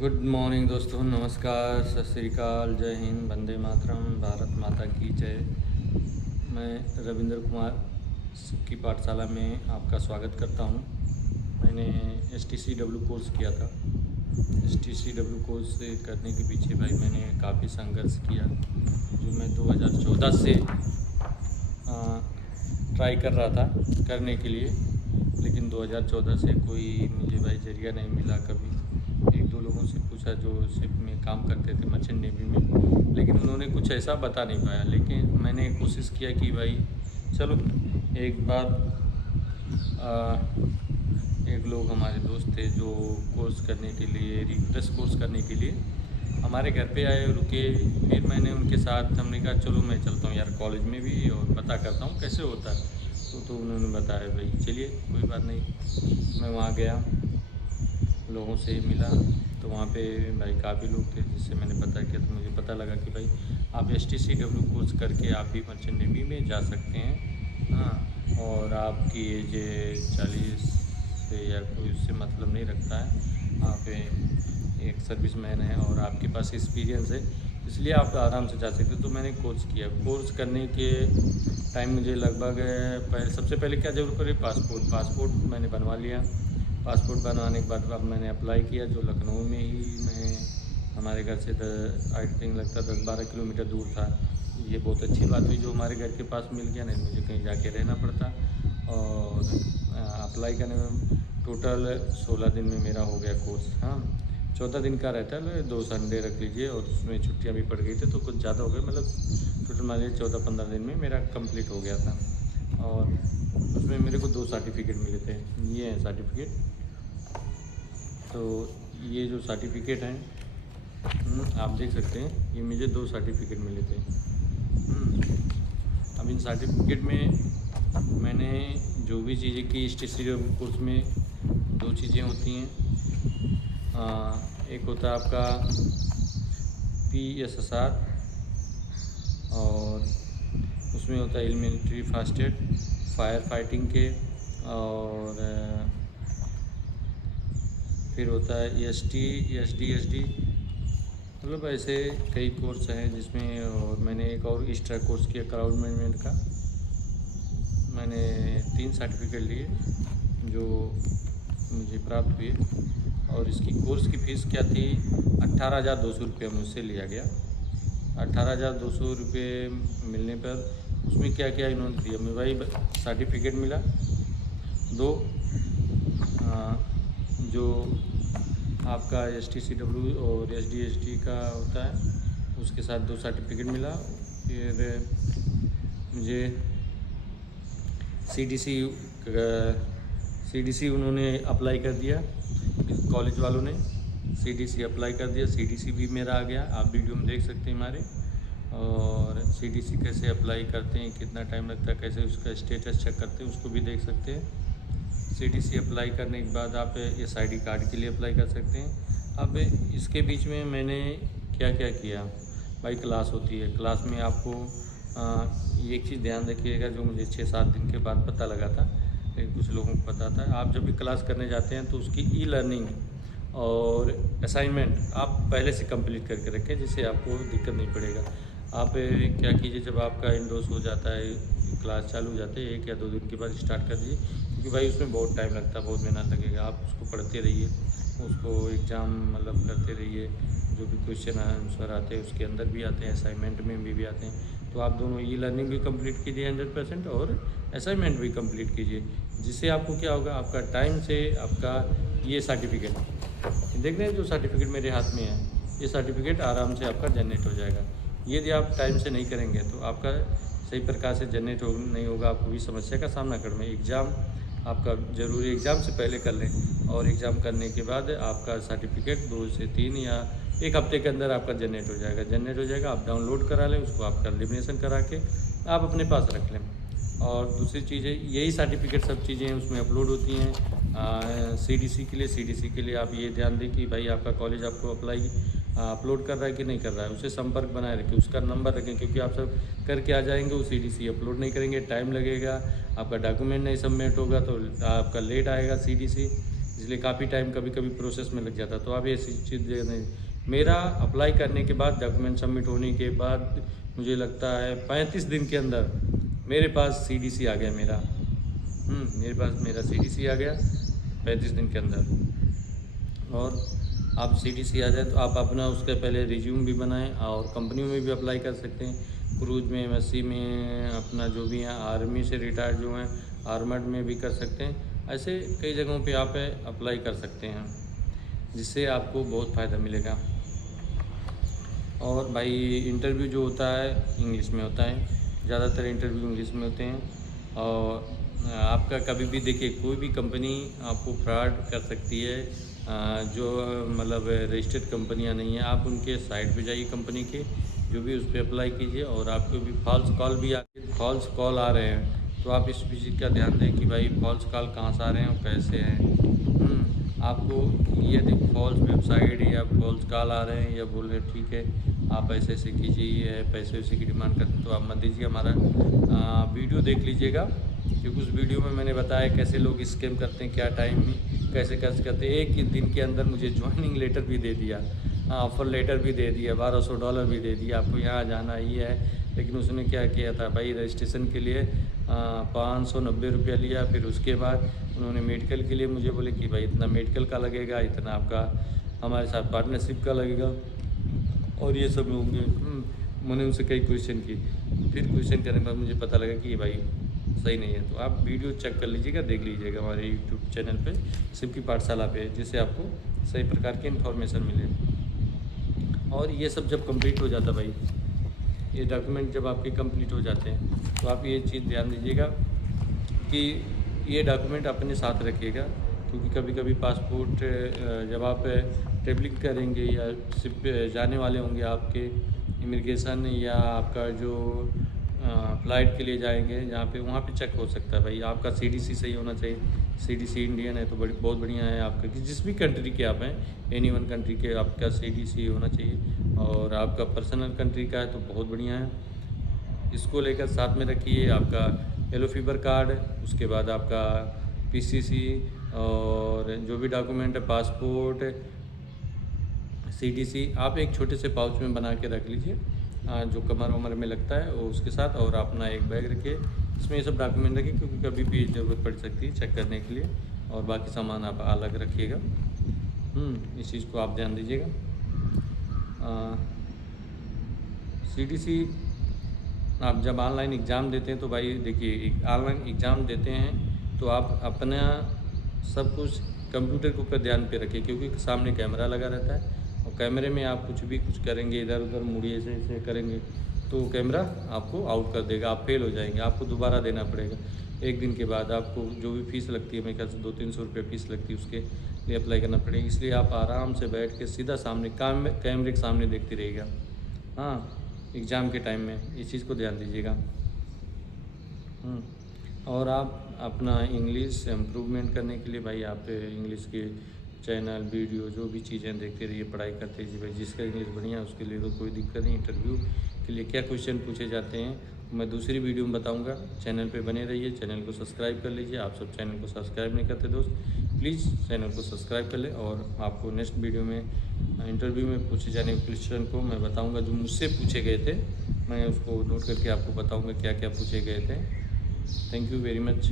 Good morning दोस्तों, नमस्कार, सत श्री अकाल, जय हिंद, वंदे मातरम, भारत माता की जय। मैं रविंद्र कुमार की पाठशाला में आपका स्वागत करता हूं। मैंने STCW कोर्स किया था। STCW कोर्स करने के पीछे भाई मैंने काफ़ी संघर्ष किया, जो मैं 2014 से ट्राई कर रहा था करने के लिए, लेकिन 2014 से कोई मुझे भाई जरिया नहीं मिला। कभी एक दो लोगों से पूछा जो शिप में काम करते थे मर्चेंट नेवी में, लेकिन उन्होंने कुछ ऐसा बता नहीं पाया। लेकिन मैंने कोशिश किया कि भाई चलो एक बार एक लोग हमारे दोस्त थे जो कोर्स करने के लिए, रिफ्रेश कोर्स करने के लिए हमारे घर पे आए, रुके। फिर मैंने उनके साथ, हमने कहा चलो मैं चलता हूँ यार कॉलेज में भी और पता करता हूँ कैसे होता है। तो उन्होंने बताया भाई चलिए कोई बात नहीं। मैं वहाँ गया, लोगों से मिला, तो वहाँ पे भाई काफ़ी लोग थे जिससे मैंने पता किया। तो मुझे पता लगा कि भाई आप STCW कोर्स करके आप भी मर्चेंट नेवी में जा सकते हैं। हाँ, और आपकी एज 40 से या कोई उससे मतलब नहीं रखता है। आप एक सर्विसमैन है और आपके पास एक्सपीरियंस है, इसलिए आप आराम से जा सकते हो। तो मैंने कोर्स किया। कोर्स करने के टाइम मुझे लगभग सबसे पहले क्या ज़रूरत पड़ी, पासपोर्ट मैंने बनवा लिया। पासपोर्ट बनवाने के बाद अब मैंने अप्लाई किया, जो लखनऊ में ही मैं, हमारे घर से आई थिंक लगता 10-12 किलोमीटर दूर था। ये बहुत अच्छी बात हुई जो हमारे घर के पास मिल गया, नहीं मुझे कहीं जाके रहना पड़ता। और अप्लाई करने में टोटल 16 दिन में मेरा हो गया कोर्स। हाँ, 14 दिन का रहता है, 2 संडे रख लीजिए और उसमें छुट्टियाँ भी पड़ गई थी तो कुछ ज़्यादा हो गया। मतलब टोटल मान लीजिए 14-15 दिन में मेरा कंप्लीट हो गया था। और उसमें मेरे को 2 सर्टिफिकेट मिले थे। ये हैं सर्टिफिकेट। तो ये जो सर्टिफिकेट हैं आप देख सकते हैं, ये मुझे 2 सर्टिफिकेट मिले थे। अब इन सर्टिफिकेट में मैंने जो भी चीज़ें की, STCW कोर्स में 2 चीज़ें होती हैं। एक होता है आपका PSSR और उसमें होता है elementary first aid, fire fighting के, और फिर होता है SD, मतलब ऐसे कई कोर्स हैं जिसमें। और मैंने एक और एक्स्ट्रा कोर्स किया क्राउड मैनेजमेंट का। मैंने 3 सर्टिफिकेट लिए जो मुझे प्राप्त हुए। और इसकी कोर्स की फ़ीस क्या थी, 18,200 रुपये मुझसे लिया गया। 18,200 रुपये मिलने पर उसमें क्या क्या इन्होंने दिया, मैं भाई सर्टिफिकेट मिला 2, जो आपका STCW और SD का होता है, उसके साथ 2 सर्टिफिकेट मिला। फिर मुझे CDC उन्होंने अप्लाई कर दिया, कॉलेज वालों ने CDC अप्लाई कर दिया। CDC भी मेरा आ गया, आप वीडियो में देख सकते हैं हमारे। और CDC कैसे अप्लाई करते हैं, कितना टाइम लगता है, कैसे उसका स्टेटस चेक करते हैं, उसको भी देख सकते हैं। CDC अप्लाई करने के बाद आप SID कार्ड के लिए अप्लाई कर सकते हैं। अब इसके बीच में मैंने क्या क्या किया, भाई क्लास होती है, क्लास में आपको एक चीज़ ध्यान रखिएगा जो मुझे 6-7 दिन के बाद पता लगा था, लेकिन कुछ लोगों को पता था। आप जब भी क्लास करने जाते हैं तो उसकी E-लर्निंग और असाइनमेंट आप पहले से कंप्लीट करके रखें, जिससे आपको दिक्कत नहीं पड़ेगा। आप क्या कीजिए, जब आपका इंडोर्स हो जाता है, क्लास चालू हो जाते हैं, 1 या 2 दिन के बाद स्टार्ट कर दीजिए, क्योंकि भाई उसमें बहुत टाइम लगता है, बहुत मेहनत लगेगा। आप उसको पढ़ते रहिए, उसको एग्ज़ाम मतलब करते रहिए। जो भी क्वेश्चन आंसर आते हैं उसके अंदर भी आते हैं, असाइनमेंट में भी आते हैं। तो आप दोनों E-लर्निंग भी कंप्लीट कीजिए 100% और असाइनमेंट भी कंप्लीट कीजिए, जिससे आपको क्या होगा, आपका टाइम से आपका ये सर्टिफिकेट देख रहे हैं, जो सर्टिफिकेट मेरे हाथ में है, ये सर्टिफिकेट आराम से आपका जनरेट हो जाएगा। यदि आप टाइम से नहीं करेंगे तो आपका सही प्रकार से जनरेट नहीं होगा, आपको भी समस्या का सामना करना है। एग्ज़ाम आपका ज़रूरी, एग्ज़ाम से पहले कर लें, और एग्ज़ाम करने के बाद आपका सर्टिफिकेट 2 से 3 या 1 हफ्ते के अंदर आपका जनरेट हो जाएगा। आप डाउनलोड करा लें उसको, आपका लेमिनेशन करा के आप अपने पास रख लें। और दूसरी चीज़ है, यही सर्टिफिकेट सब चीज़ें उसमें अपलोड होती हैं। CDC के लिए आप ये ध्यान दें कि भाई आपका कॉलेज आपको अपलोड कर रहा है कि नहीं कर रहा है, उससे संपर्क बनाए रखें, उसका नंबर रखें, क्योंकि आप सब करके आ जाएंगे, वो CDC अपलोड नहीं करेंगे, टाइम लगेगा, आपका डॉक्यूमेंट नहीं सबमिट होगा तो आपका लेट आएगा CDC। इसलिए काफ़ी टाइम कभी कभी प्रोसेस में लग जाता। तो आप ऐसी चीज़ नहीं। मेरा अप्लाई करने के बाद, डॉक्यूमेंट सबमिट होने के बाद, मुझे लगता है 35 दिन के अंदर मेरे पास CDC आ गया मेरा। मेरे पास मेरा CDC आ गया 35 दिन के अंदर। और आप CDC आ जाए तो आप अपना उसके पहले रिज्यूम भी बनाएं और कंपनियों में भी अप्लाई कर सकते हैं। क्रूज में, MSC में, अपना जो भी है आर्मी से रिटायर्ड जो हैं आर्मड में भी कर सकते हैं। ऐसे कई जगहों पे आप अप्लाई कर सकते हैं, जिससे आपको बहुत फ़ायदा मिलेगा। और भाई इंटरव्यू जो होता है इंग्लिश में होता है, ज़्यादातर इंटरव्यू इंग्लिश में होते हैं। और आपका कभी भी देखिए, कोई भी कंपनी आपको फ्रॉड कर सकती है, जो मतलब रजिस्टर्ड कंपनियां नहीं है। आप उनके साइट पे जाइए कंपनी के, जो भी उस पर अप्लाई कीजिए। और आपको भी फॉल्स कॉल आ रहे हैं, तो आप इस चीज़ का ध्यान दें कि भाई फॉल्स कॉल कहाँ से आ रहे हैं और कैसे हैं। आपको यदि फॉल्स वेबसाइट या फॉल्स कॉल आ रहे हैं या बोल रहे ठीक है आप ऐसे ऐसे कीजिए, ये पैसे वैसे की डिमांड करते, तो आप मत दीजिए। हमारा वीडियो देख लीजिएगा, क्योंकि उस वीडियो में मैंने बताया कैसे लोग स्कैम करते हैं, क्या टाइम में कैसे खर्च करते हैं। एक ही दिन के अंदर मुझे ज्वाइनिंग लेटर भी दे दिया, ऑफ़र लेटर भी दे दिया, $1200 भी दे दिया, आपको यहाँ जाना ही है। लेकिन उसने क्या किया था भाई, रजिस्ट्रेशन के लिए 590 रुपया लिया। फिर उसके बाद उन्होंने मेडिकल के लिए मुझे बोले कि भाई इतना मेडिकल का लगेगा, इतना आपका हमारे साथ पार्टनरशिप का लगेगा, और ये सब होंगे। मैंने उनसे कई क्वेश्चन की, फिर क्वेश्चन करने के बाद मुझे पता लगा कि भाई सही नहीं है। तो आप वीडियो चेक कर लीजिएगा, देख लीजिएगा हमारे यूट्यूब चैनल पे, सिप की पाठशाला पे, जिससे आपको सही प्रकार की इन्फॉर्मेशन मिले। और ये सब जब कंप्लीट हो जाता भाई, ये डॉक्यूमेंट जब आपके कंप्लीट हो जाते हैं, तो आप ये चीज़ ध्यान दीजिएगा कि ये डॉक्यूमेंट अपने साथ रखिएगा। क्योंकि कभी कभी पासपोर्ट जब आप ट्रेवलिंग करेंगे या सिर्फ जाने वाले होंगे, आपके इमिग्रेशन या आपका जो फ़्लाइट के लिए जाएंगे जहाँ पे, वहाँ पे चेक हो सकता है भाई आपका CDC सही होना चाहिए। CDC इंडियन है तो बहुत बढ़िया है आपका, कि जिस भी कंट्री के आप हैं, एनी वन कंट्री के आपका CDC होना चाहिए। और आपका पर्सनल कंट्री का है तो बहुत बढ़िया है, इसको लेकर साथ में रखिए। आपका येलो फीवर कार्ड, उसके बाद आपका PCC, और जो भी डॉक्यूमेंट है, पासपोर्ट, CDC, आप एक छोटे से पाउच में बना के रख लीजिए, जो कमर वमर में लगता है वो उसके साथ। और अपना एक बैग रखिए, इसमें ये सब डॉक्यूमेंट रखिए, क्योंकि कभी भी ज़रूरत पड़ सकती है चेक करने के लिए। और बाकी सामान आप अलग रखिएगा। इस चीज़ को आप ध्यान दीजिएगा। CDC आप जब ऑनलाइन एग्ज़ाम देते हैं तो भाई देखिए, ऑनलाइन एग्ज़ाम देते हैं तो आप अपना सब कुछ कंप्यूटर के ऊपर ध्यान पे रखिए, क्योंकि सामने कैमरा लगा रहता है। और कैमरे में आप कुछ करेंगे, इधर उधर मुड़िए ऐसे करेंगे, तो कैमरा आपको आउट कर देगा, आप फेल हो जाएंगे। आपको दोबारा देना पड़ेगा। एक दिन के बाद आपको जो भी फ़ीस लगती है, मेरे ख्याल से 200-300 रुपये फ़ीस लगती है, उसके लिए अप्लाई करना पड़ेगा। इसलिए आप आराम से बैठ के सीधा सामने कैमरे के सामने देखते रहिएगा, एग्ज़ाम के टाइम में। इस चीज़ को ध्यान दीजिएगा। और आप अपना इंग्लिश इम्प्रूवमेंट करने के लिए भाई आप इंग्लिश के चैनल, वीडियो, जो भी चीज़ें देखते रहिए, पढ़ाई करते रहिए भाई। जिसका इंग्लिश बढ़िया है उसके लिए तो कोई दिक्कत नहीं। इंटरव्यू के लिए क्या क्वेश्चन पूछे जाते हैं मैं दूसरी वीडियो में बताऊंगा। चैनल पे बने रहिए, चैनल को सब्सक्राइब कर लीजिए। आप सब चैनल को सब्सक्राइब नहीं करते दोस्त, प्लीज़ चैनल को सब्सक्राइब कर लें। और आपको नेक्स्ट वीडियो में इंटरव्यू में पूछे जाने के क्वेश्चन को मैं बताऊँगा, जो मुझसे पूछे गए थे। मैं उसको नोट करके आपको बताऊँगा क्या क्या पूछे गए थे। Thank you very much.